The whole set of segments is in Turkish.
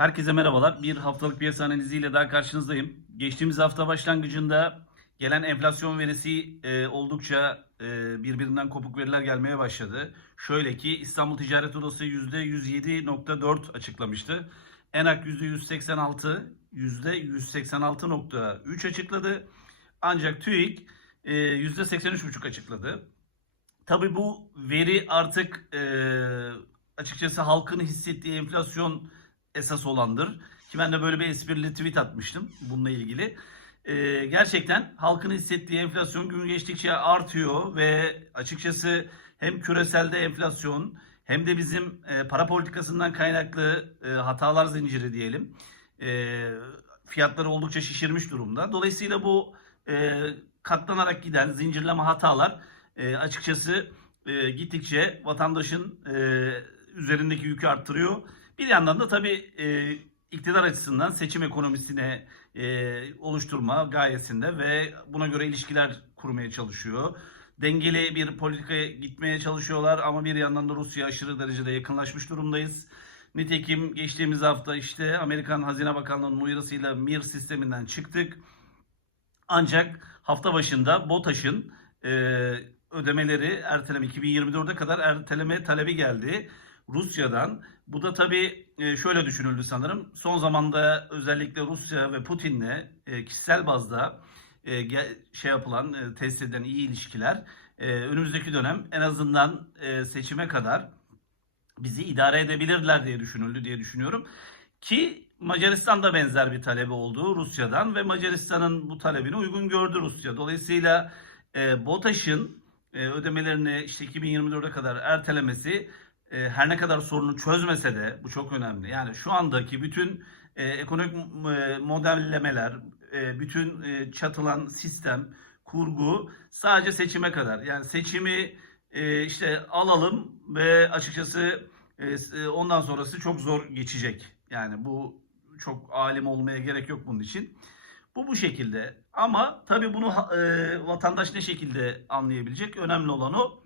Herkese merhabalar. Bir haftalık piyasa analiziyle daha karşınızdayım. Geçtiğimiz hafta başlangıcında gelen enflasyon verisi e, oldukça e, birbirinden kopuk veriler gelmeye başladı. Şöyle ki İstanbul Ticaret Odası %107.4 açıklamıştı. ENAK %186, %186.3 açıkladı. Ancak TÜİK e, %83.5 açıkladı. Tabii bu veri artık e, açıkçası halkın hissettiği enflasyon esas olandır. Ki ben de böyle bir esprili tweet atmıştım bununla ilgili. E, gerçekten halkın hissettiği enflasyon gün geçtikçe artıyor ve açıkçası hem küreselde enflasyon hem de bizim e, para politikasından kaynaklı e, hatalar zinciri diyelim. E, fiyatları oldukça şişirmiş durumda. Dolayısıyla bu e, katlanarak giden zincirleme hatalar e, açıkçası e, gittikçe vatandaşın e, üzerindeki yükü arttırıyor. Bir yandan da tabii e, iktidar açısından seçim ekonomisine e, oluşturma gayesinde ve buna göre ilişkiler kurmaya çalışıyor. Dengeli bir politikaya gitmeye çalışıyorlar ama bir yandan da Rusya aşırı derecede yakınlaşmış durumdayız. Nitekim geçtiğimiz hafta işte Amerikan Hazine Bakanlığı'nın uyarısıyla MIR sisteminden çıktık. Ancak hafta başında BOTAŞ'ın e, ödemeleri erteleme 2024'e kadar erteleme talebi geldi Rusya'dan. Bu da tabii e, şöyle düşünüldü sanırım. Son zamanda özellikle Rusya ve Putin'le e, kişisel bazda e, şey yapılan, tesis edilen iyi ilişkiler önümüzdeki dönem en azından seçime kadar bizi idare edebilirler diye düşünüldü diye düşünüyorum. Ki Macaristan'da benzer bir talebi oldu Rusya'dan ve Macaristan'ın bu talebini uygun gördü Rusya. Dolayısıyla e, BOTAŞ'ın e, ödemelerini işte 2024'e kadar ertelemesi e, her ne kadar sorunu çözmese de bu çok önemli. Yani şu andaki bütün e, ekonomik e, modellemeler, e, bütün e, çatılan sistem, kurgu sadece seçime kadar. Yani seçimi e, işte alalım ve açıkçası e, s- ondan sonrası çok zor geçecek. Yani bu çok alim olmaya gerek yok bunun için. Bu bu şekilde. Ama tabii bunu e, vatandaş ne şekilde anlayabilecek? Önemli olan o.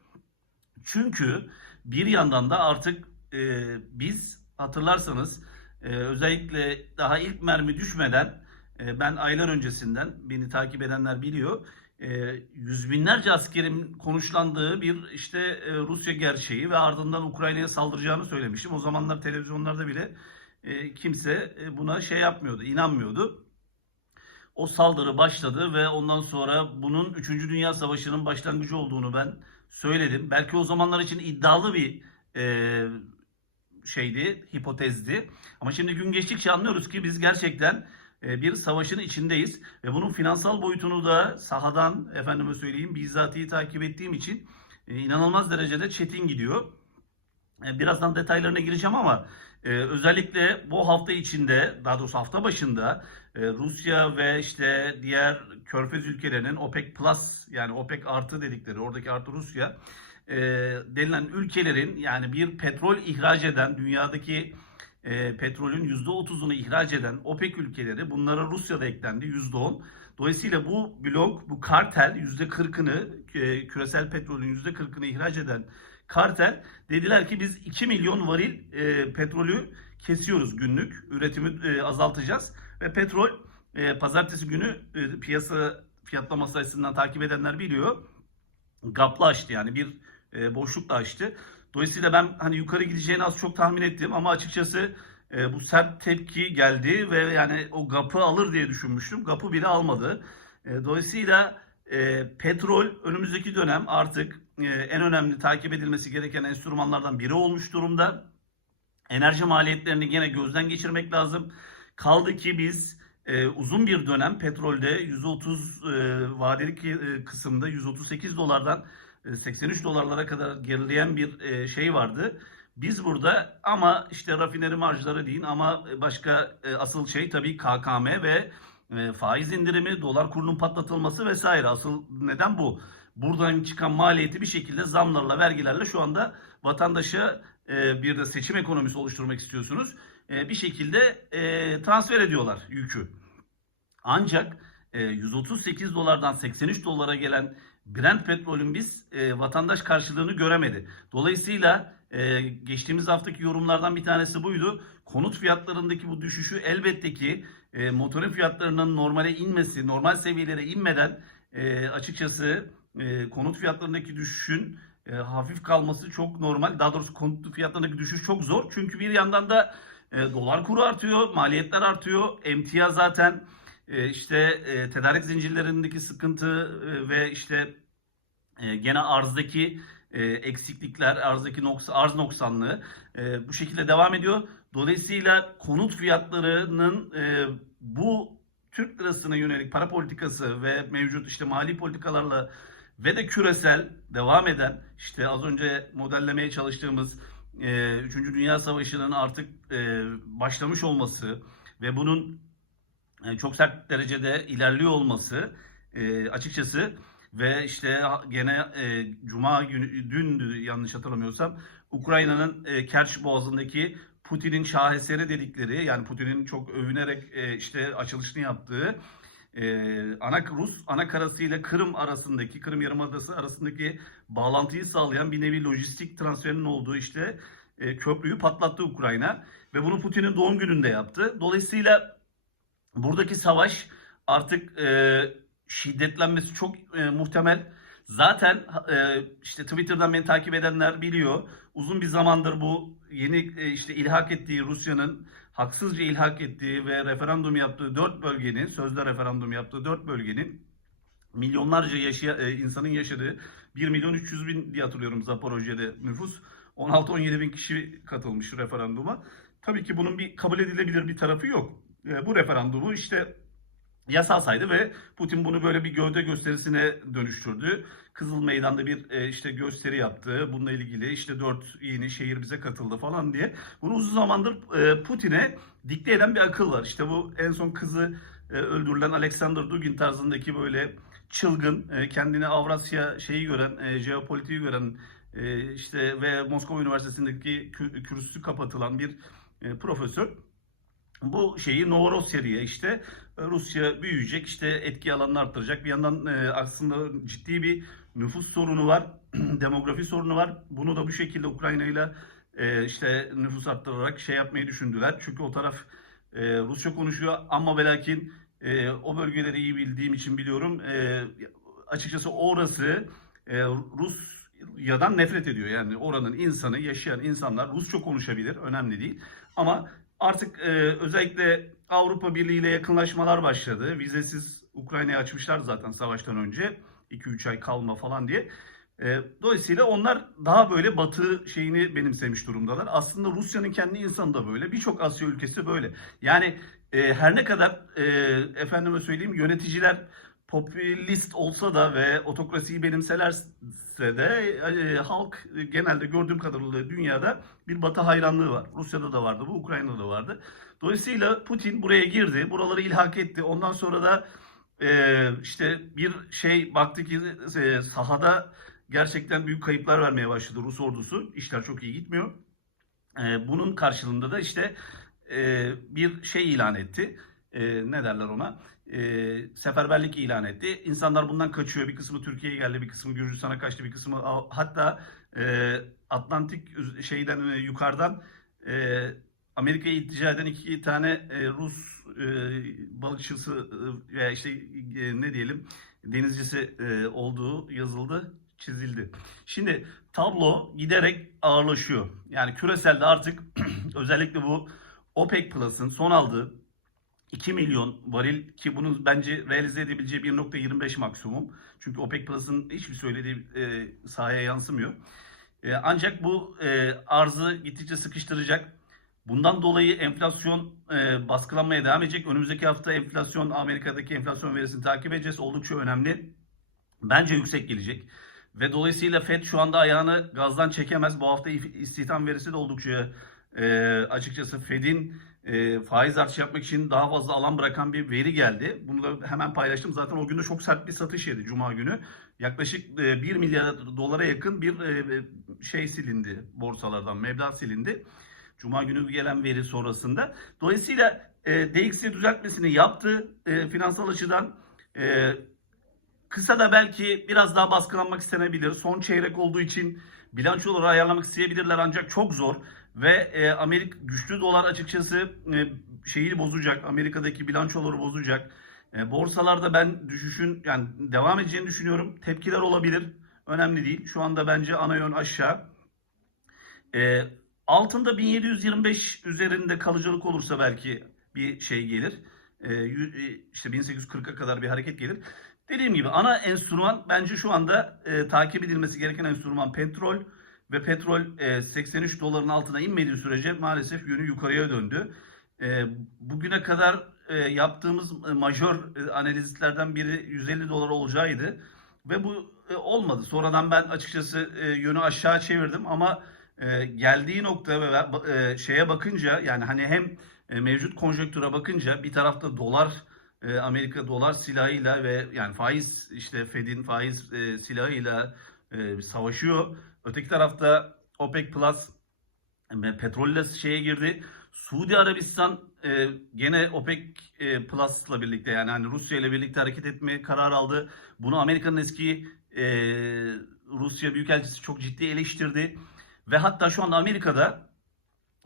Çünkü bir yandan da artık e, biz hatırlarsanız e, özellikle daha ilk mermi düşmeden e, ben aylar öncesinden beni takip edenler biliyor. E, yüz binlerce askerin konuşlandığı bir işte e, Rusya gerçeği ve ardından Ukrayna'ya saldıracağını söylemiştim. O zamanlar televizyonlarda bile e, kimse e, buna şey yapmıyordu, inanmıyordu. O saldırı başladı ve ondan sonra bunun 3. Dünya Savaşı'nın başlangıcı olduğunu ben söyledim. Belki o zamanlar için iddialı bir e, şeydi, hipotezdi. Ama şimdi gün geçtikçe anlıyoruz ki biz gerçekten e, bir savaşın içindeyiz ve bunun finansal boyutunu da sahadan efendime söyleyeyim bizzatihi takip ettiğim için e, inanılmaz derecede çetin gidiyor. E, Birazdan detaylarına gireceğim ama e, özellikle bu hafta içinde, daha doğrusu hafta başında e, Rusya ve işte diğer Körfez ülkelerinin OPEC Plus yani OPEC artı dedikleri oradaki artı Rusya e, denilen ülkelerin yani bir petrol ihraç eden dünyadaki e, petrolün %30'unu ihraç eden OPEC ülkeleri bunlara Rusya da eklendi %10. Dolayısıyla bu blok, bu kartel %40'ını e, küresel petrolün %40'ını ihraç eden kartel dediler ki biz 2 milyon varil e, petrolü kesiyoruz günlük. Üretimi e, azaltacağız ve petrol e, pazartesi günü e, piyasa fiyatlaması açısından takip edenler biliyor. Gapla açtı yani bir e, boşlukla açtı. Dolayısıyla ben hani yukarı gideceğini az çok tahmin ettim ama açıkçası e, bu sert tepki geldi ve yani o gapı alır diye düşünmüştüm. Gapı bile almadı. E, dolayısıyla e, petrol önümüzdeki dönem artık en önemli takip edilmesi gereken enstrümanlardan biri olmuş durumda. Enerji maliyetlerini gene gözden geçirmek lazım. Kaldı ki biz e, uzun bir dönem petrolde 130 e, vadeli e, kısımda 138 dolardan e, 83 dolarlara kadar gerileyen bir e, şey vardı. Biz burada ama işte rafineri marjları değil ama başka e, asıl şey tabii KKM ve e, faiz indirimi, dolar kurunun patlatılması vesaire. Asıl neden bu? Buradan çıkan maliyeti bir şekilde zamlarla, vergilerle şu anda vatandaşa e, bir de seçim ekonomisi oluşturmak istiyorsunuz. E, bir şekilde e, transfer ediyorlar yükü. Ancak e, 138 dolardan 83 dolara gelen Brent petrolün biz e, vatandaş karşılığını göremedi. Dolayısıyla e, geçtiğimiz haftaki yorumlardan bir tanesi buydu. Konut fiyatlarındaki bu düşüşü elbette ki e, motorun fiyatlarının normale inmesi, normal seviyelere inmeden e, açıkçası e, konut fiyatlarındaki düşüşün e, hafif kalması çok normal. Daha doğrusu konut fiyatlarındaki düşüş çok zor. Çünkü bir yandan da e, dolar kuru artıyor, maliyetler artıyor. Emtia zaten e, işte e, tedarik zincirlerindeki sıkıntı e, ve işte e, gene arzdaki e, eksiklikler, arzdaki noksa, arz noksanlığı e, bu şekilde devam ediyor. Dolayısıyla konut fiyatlarının e, bu Türk lirasına yönelik para politikası ve mevcut işte mali politikalarla ve de küresel devam eden işte az önce modellemeye çalıştığımız e, 3. Dünya Savaşı'nın artık e, başlamış olması ve bunun e, çok sert derecede ilerliyor olması e, açıkçası ve işte gene e, Cuma günü dündü yanlış hatırlamıyorsam Ukrayna'nın e, Kerç Boğazı'ndaki Putin'in şaheseri dedikleri yani Putin'in çok övünerek e, işte açılışını yaptığı e, ana Rus ana karası ile Kırım arasındaki Kırım Yarımadası arasındaki bağlantıyı sağlayan bir nevi lojistik transferinin olduğu işte e, köprüyü patlattı Ukrayna ve bunu Putin'in doğum gününde yaptı. Dolayısıyla buradaki savaş artık e, şiddetlenmesi çok e, muhtemel. Zaten e, işte Twitter'dan beni takip edenler biliyor. Uzun bir zamandır bu yeni e, işte ilhak ettiği Rusya'nın haksızca ilhak ettiği ve referandum yaptığı dört bölgenin, sözde referandum yaptığı dört bölgenin milyonlarca yaşaya, e, insanın yaşadığı 1 milyon 300 bin diye hatırlıyorum Zaporojye'de nüfus. 16-17 bin kişi katılmış referanduma. Tabii ki bunun bir kabul edilebilir bir tarafı yok. E, bu referandumu işte yasal saydı ve Putin bunu böyle bir gövde gösterisine dönüştürdü. Kızıl Meydan'da bir e, işte gösteri yaptı. Bununla ilgili işte dört yeni şehir bize katıldı falan diye. Bunu uzun zamandır e, Putin'e dikte eden bir akıl var. İşte bu en son kızı e, öldürülen Alexander Dugin tarzındaki böyle çılgın, e, kendini Avrasya şeyi gören, e, jeopolitiği gören e, işte ve Moskova Üniversitesi'ndeki kü- kürsüsü kapatılan bir e, profesör bu şeyi Novorossiya'ya işte e, Rusya büyüyecek işte etki alanını arttıracak. Bir yandan e, aslında ciddi bir nüfus sorunu var, demografi sorunu var. Bunu da bu şekilde Ukrayna ile e, işte nüfus arttırarak şey yapmayı düşündüler. Çünkü o taraf Rusça konuşuyor ama ve lakin e, o bölgeleri iyi bildiğim için biliyorum. Açıkçası orası e, Rusya'dan nefret ediyor. Yani oranın insanı, yaşayan insanlar Rusça konuşabilir, önemli değil. Ama Artık e, özellikle Avrupa Birliği ile yakınlaşmalar başladı. Vizesiz Ukrayna'yı açmışlar zaten savaştan önce. 2-3 ay kalma falan diye. E, dolayısıyla onlar daha böyle batı şeyini benimsemiş durumdalar. Aslında Rusya'nın kendi insanı da böyle. Birçok Asya ülkesi böyle. Yani e, her ne kadar e, efendime söyleyeyim yöneticiler popülist olsa da ve otokrasiyi benimselerse de e, halk genelde gördüğüm kadarıyla dünyada bir batı hayranlığı var. Rusya'da da vardı bu, Ukrayna'da da vardı. Dolayısıyla Putin buraya girdi, buraları ilhak etti. Ondan sonra da e, işte bir şey baktı ki e, sahada gerçekten büyük kayıplar vermeye başladı Rus ordusu. İşler çok iyi gitmiyor. E, bunun karşılığında da işte e, bir şey ilan etti. E, ne derler ona? E, seferberlik ilan etti. İnsanlar bundan kaçıyor. Bir kısmı Türkiye'ye geldi, bir kısmı Gürcistan'a kaçtı, bir kısmı hatta e, Atlantik şeyden e, yukarıdan e, Amerika'ya iltica eden iki tane e, Rus e, balıkçısı veya işte e, ne diyelim denizcisi e, olduğu yazıldı, çizildi. Şimdi tablo giderek ağırlaşıyor. Yani küreselde artık özellikle bu OPEC Plus'ın son aldığı 2 milyon varil ki bunu bence realize edebileceği 1.25 maksimum. Çünkü OPEC Plus'ın hiçbir söylediği e, sahaya yansımıyor. E, ancak bu e, arzı gittikçe sıkıştıracak. Bundan dolayı enflasyon e, baskılanmaya devam edecek. Önümüzdeki hafta enflasyon Amerika'daki enflasyon verisini takip edeceğiz. Oldukça önemli. Bence yüksek gelecek. Ve dolayısıyla FED şu anda ayağını gazdan çekemez. Bu hafta istihdam verisi de oldukça e, açıkçası FED'in e, faiz artışı yapmak için daha fazla alan bırakan bir veri geldi. Bunu da hemen paylaştım. Zaten o günde çok sert bir satış yedi Cuma günü. Yaklaşık e, 1 milyar dolara yakın bir e, şey silindi borsalardan, meblağ silindi. Cuma günü gelen veri sonrasında. Dolayısıyla e, DXY düzeltmesini yaptı e, finansal açıdan. E, kısa da belki biraz daha baskılanmak istenebilir. Son çeyrek olduğu için bilançoları ayarlamak isteyebilirler ancak çok zor ve e, Amerika güçlü dolar açıkçası e, şeyi bozacak. Amerika'daki bilançoları bozacak. E, borsalarda ben düşüşün yani devam edeceğini düşünüyorum. Tepkiler olabilir. Önemli değil. Şu anda bence ana yön aşağı. E, altında 1725 üzerinde kalıcılık olursa belki bir şey gelir. E, e, işte 1840'a kadar bir hareket gelir. Dediğim gibi ana enstrüman bence şu anda e, takip edilmesi gereken enstrüman petrol ve petrol e, 83 doların altına inmediği sürece maalesef yönü yukarıya döndü. E, bugüne kadar e, yaptığımız e, majör e, analizlerden biri 150 dolar olacağıydı ve bu e, olmadı. Sonradan ben açıkçası e, yönü aşağı çevirdim ama e, geldiği nokta ve e, şeye bakınca yani hani hem e, mevcut konjonktüre bakınca bir tarafta dolar e, Amerika dolar silahıyla ve yani faiz işte Fed'in faiz e, silahıyla e, savaşıyor. Öteki tarafta OPEC Plus e, petrolle şeye girdi. Suudi Arabistan e, gene OPEC e, Plus'la birlikte yani hani Rusya ile birlikte hareket etmeye karar aldı. Bunu Amerika'nın eski e, Rusya Büyükelçisi çok ciddi eleştirdi. Ve hatta şu anda Amerika'da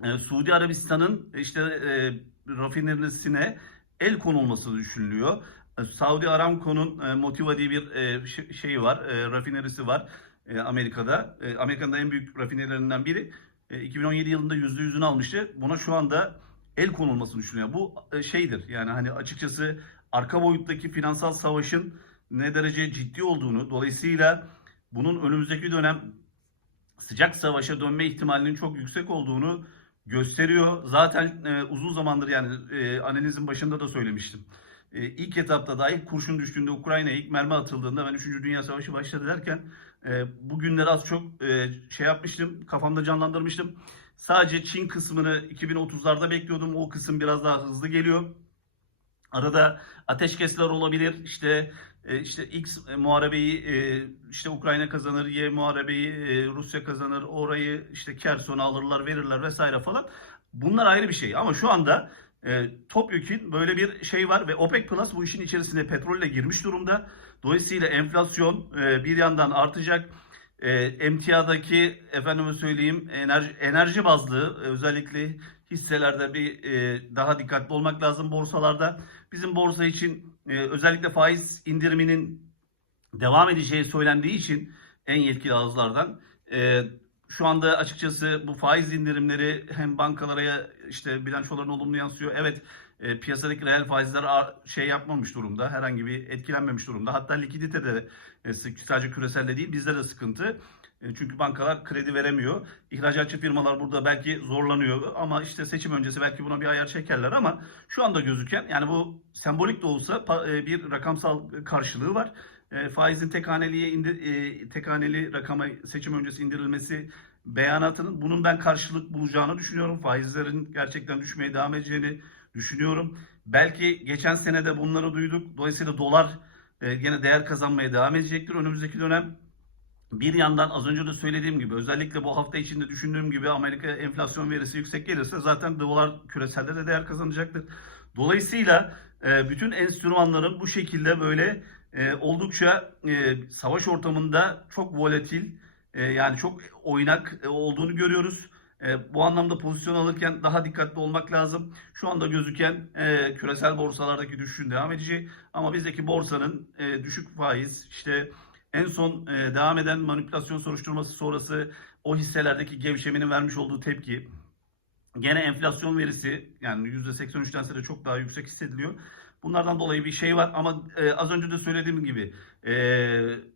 e, Suudi Arabistan'ın işte e, rafinerisine el konulması düşünülüyor. E, Saudi Aramco'nun e, Motiva diye bir e, ş- şeyi var, e, rafinerisi var e, Amerika'da. E, Amerika'nın en büyük rafinerilerinden biri. E, 2017 yılında %100'ünü almıştı. Buna şu anda el konulmasını düşünüyor. Bu e, şeydir yani hani açıkçası arka boyuttaki finansal savaşın ne derece ciddi olduğunu, dolayısıyla bunun önümüzdeki dönem sıcak savaşa dönme ihtimalinin çok yüksek olduğunu gösteriyor. Zaten e, uzun zamandır yani e, analizin başında da söylemiştim. E, ilk etapta da ilk kurşun düştüğünde Ukrayna'ya ilk mermi atıldığında ben 3. Dünya Savaşı başladı derken e, bu günleri az çok e, şey yapmıştım, kafamda canlandırmıştım. Sadece Çin kısmını 2030'larda bekliyordum. O kısım biraz daha hızlı geliyor. Arada ateşkesler olabilir. İşte e, işte X muharebeyi e, işte Ukrayna kazanır, Y muharebeyi Rusya kazanır. Orayı işte Kerson'a alırlar, verirler vesaire falan. Bunlar ayrı bir şey. Ama şu anda topyekün böyle bir şey var ve OPEC Plus bu işin içerisine petrolle girmiş durumda. Dolayısıyla enflasyon e, bir yandan artacak. E, emtiadaki efendime söyleyeyim enerji, enerji bazlı e, özellikle hisselerde bir e, daha dikkatli olmak lazım borsalarda. Bizim borsa için e, özellikle faiz indiriminin devam edeceği söylendiği için en yetkili ağızlardan e, şu anda açıkçası bu faiz indirimleri hem bankalara işte bilançolarına olumlu yansıyor. Evet e, piyasadaki reel faizler şey yapmamış durumda. Herhangi bir etkilenmemiş durumda. Hatta likidite de e, sadece küreselde değil bizde de sıkıntı. E, Çünkü bankalar kredi veremiyor. İhracatçı firmalar burada belki zorlanıyor ama işte seçim öncesi belki buna bir ayar çekerler ama şu anda gözüken yani bu sembolik de olsa e, bir rakamsal karşılığı var. E, Faizin tek haneliye indir, e, tek haneli rakama seçim öncesi indirilmesi beyanatının bunun ben karşılık bulacağını düşünüyorum. Faizlerin gerçekten düşmeye devam edeceğini düşünüyorum. Belki geçen sene de bunları duyduk. Dolayısıyla dolar e, gene değer kazanmaya devam edecektir önümüzdeki dönem. Bir yandan az önce de söylediğim gibi özellikle bu hafta içinde düşündüğüm gibi Amerika enflasyon verisi yüksek gelirse zaten dolar küreselde de değer kazanacaktır. Dolayısıyla e, bütün enstrümanların bu şekilde böyle e, oldukça e, savaş ortamında çok volatil e, yani çok oynak e, olduğunu görüyoruz. E, bu anlamda pozisyon alırken daha dikkatli olmak lazım. Şu anda gözüken e, küresel borsalardaki düşüşün devam edeceği ama bizdeki borsanın e, düşük faiz işte en son e, devam eden manipülasyon soruşturması sonrası o hisselerdeki gevşemenin vermiş olduğu tepki gene enflasyon verisi yani %83'ten de çok daha yüksek hissediliyor. Bunlardan dolayı bir şey var ama e, az önce de söylediğim gibi e,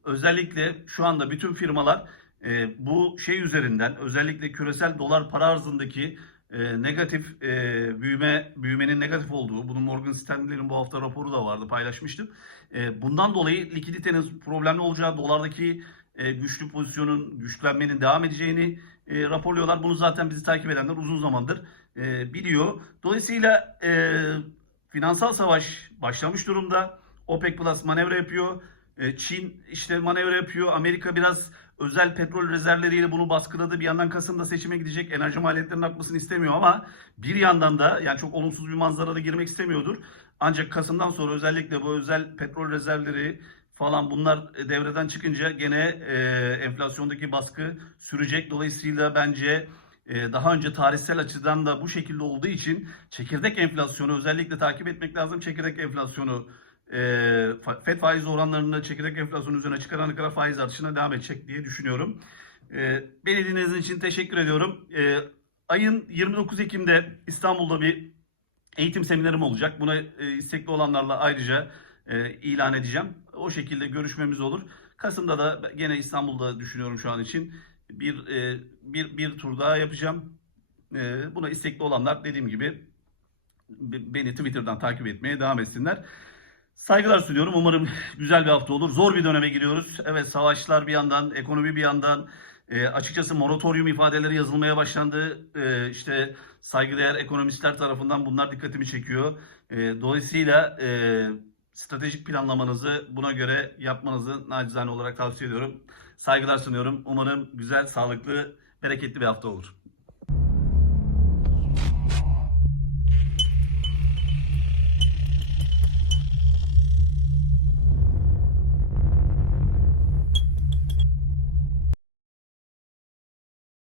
özellikle şu anda bütün firmalar e, bu şey üzerinden özellikle küresel dolar para arzındaki e, negatif e, büyüme büyümenin negatif olduğu, bunun Morgan Stanley'nin bu hafta raporu da vardı paylaşmıştım. E, bundan dolayı likiditenin problemli olacağı, dolardaki e, güçlü pozisyonun güçlenmenin devam edeceğini e, raporluyorlar. Bunu zaten bizi takip edenler uzun zamandır e, biliyor. Dolayısıyla e, finansal savaş başlamış durumda. OPEC Plus manevra yapıyor. E, Çin işte manevra yapıyor. Amerika biraz özel petrol rezervleriyle bunu baskıladı. Bir yandan Kasım'da seçime gidecek. Enerji maliyetlerinin artmasını istemiyor ama bir yandan da yani çok olumsuz bir manzarada girmek istemiyordur. Ancak Kasım'dan sonra özellikle bu özel petrol rezervleri falan bunlar devreden çıkınca gene e, enflasyondaki baskı sürecek. Dolayısıyla bence e, daha önce tarihsel açıdan da bu şekilde olduğu için çekirdek enflasyonu özellikle takip etmek lazım. Çekirdek enflasyonu e, FED faiz oranlarını çekirdek enflasyonu üzerine çıkarana kadar faiz artışına devam edecek diye düşünüyorum. E, beni dinlediğiniz için teşekkür ediyorum. E, ayın 29 Ekim'de İstanbul'da bir eğitim seminerim olacak. Buna e, istekli olanlarla ayrıca e, ilan edeceğim. O şekilde görüşmemiz olur. Kasım'da da gene İstanbul'da düşünüyorum şu an için bir e, bir bir tur daha yapacağım. Buna istekli olanlar dediğim gibi be- beni Twitter'dan takip etmeye devam etsinler. Saygılar sunuyorum. Umarım güzel bir hafta olur. Zor bir döneme giriyoruz. Evet savaşlar bir yandan, ekonomi bir yandan. E, açıkçası moratorium ifadeleri yazılmaya başlandı. E, işte saygıdeğer ekonomistler tarafından bunlar dikkatimi çekiyor. E, dolayısıyla e, stratejik planlamanızı buna göre yapmanızı nacizane olarak tavsiye ediyorum. Saygılar sunuyorum. Umarım güzel, sağlıklı, bereketli bir hafta olur.